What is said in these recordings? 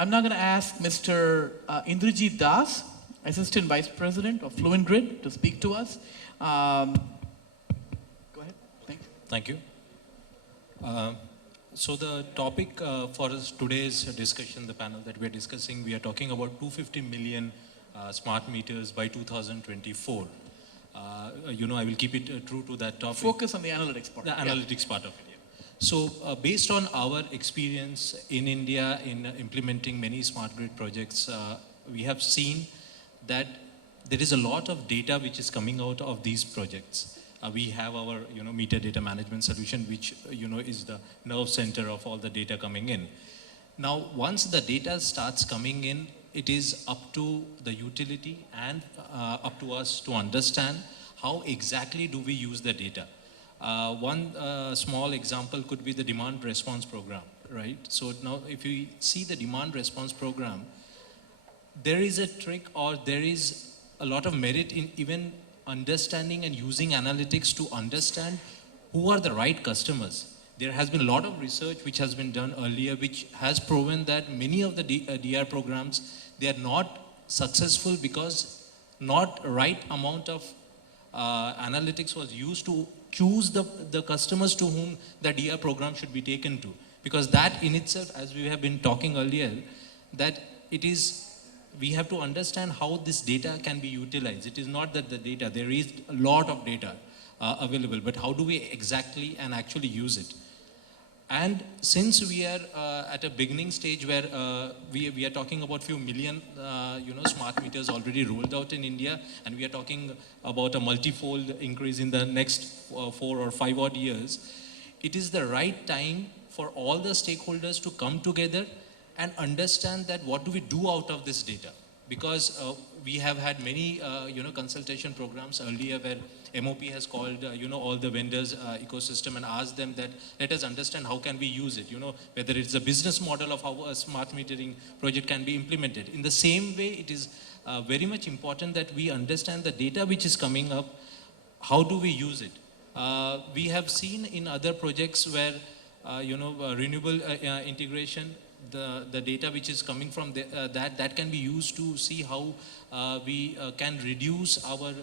I'm now going to ask Mr. Indrajit Das, Assistant Vice President of Fluent Grid, to speak to us. Go ahead. Thank you. Thank you. So the topic for today's discussion, the panel that we're discussing, we are talking about 250 million smart meters by 2024. I will keep it true to that topic. Focus on the analytics part. The analytics part of it, yeah. So based on our experience in India in implementing many smart grid projects, we have seen that there is a lot of data which is coming out of these projects. We have our meter data management solution, which is the nerve center of all the data coming in. Now, once the data starts coming in, it is up to the utility and up to us to understand how exactly do we use the data. One small example could be the demand response program, right? So now if you see the demand response program, there is a trick, or there is a lot of merit in even understanding and using analytics to understand who are the right customers. There has been a lot of research which has been done earlier, which has proven that many of the DR programs, they are not successful because not right amount of analytics was used to choose the customers to whom the DR program should be taken to. Because that in itself, as we have been talking earlier, that it is, we have to understand how this data can be utilized. It is not that the data, there is a lot of data available, but how do we exactly and actually use it? And since we are at a beginning stage where we are talking about few million smart meters already rolled out in India, and we are talking about a multifold increase in the next 4 or 5 odd years, it is the right time for all the stakeholders to come together and understand that what do we do out of this data. Because we have had many consultation programs earlier where MOP has called all the vendors ecosystem and asked them that let us understand how can we use it, whether it's a business model of how a smart metering project can be implemented. In the same way, it is very much important that we understand the data which is coming up, how do we use it. We have seen in other projects where renewable integration, the data which is coming from that can be used to see how we can reduce our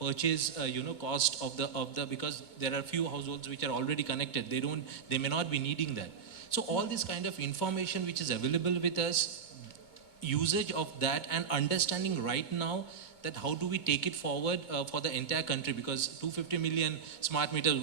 purchase cost of the because there are few households which are already connected. They may not be needing that. So all this kind of information which is available with us, usage of that and understanding right now that how do we take it forward for the entire country, because 250 million smart meters,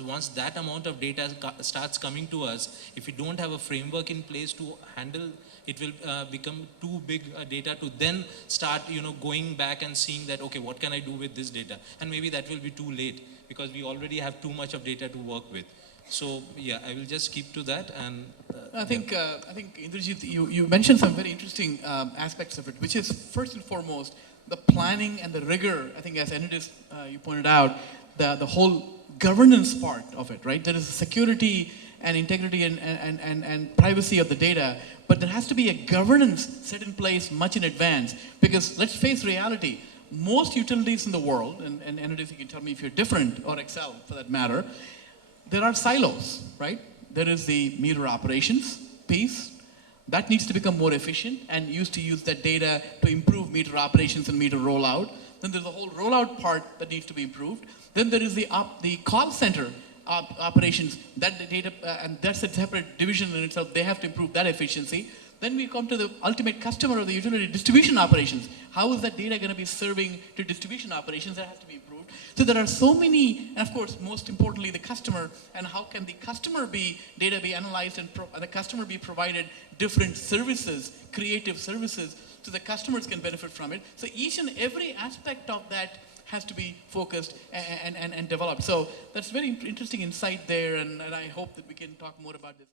once that amount of data starts coming to us, if we don't have a framework in place to handle, it will become too big data to then start going back and seeing that, okay, what can I do with this data? And maybe that will be too late because we already have too much of data to work with. So yeah, I will just keep to that. And I think Indrajit, you mentioned some very interesting aspects of it, which is first and foremost the planning and the rigor. I think as Enidis, you pointed out, the whole governance part of it, right? There is security and integrity and privacy of the data, but there has to be a governance set in place much in advance, because let's face reality, most utilities in the world, and Enidis, you can tell me if you're different, or Excel for that matter, there are silos, right? There is the meter operations piece that needs to become more efficient and used to use that data to improve meter operations and meter rollout. Then there's a whole rollout part that needs to be improved. Then there is the call center operations, that the data, and that's a separate division in itself. They have to improve that efficiency. Then we come to the ultimate customer of the utility, distribution operations. How is that data going to be serving to distribution operations? That has to be improved. So there are so many, and of course, most importantly, the customer, and how can the customer data be analyzed and the customer be provided different services, creative services, so the customers can benefit from it. So each and every aspect of that has to be focused and developed. So that's very interesting insight there, and I hope that we can talk more about this.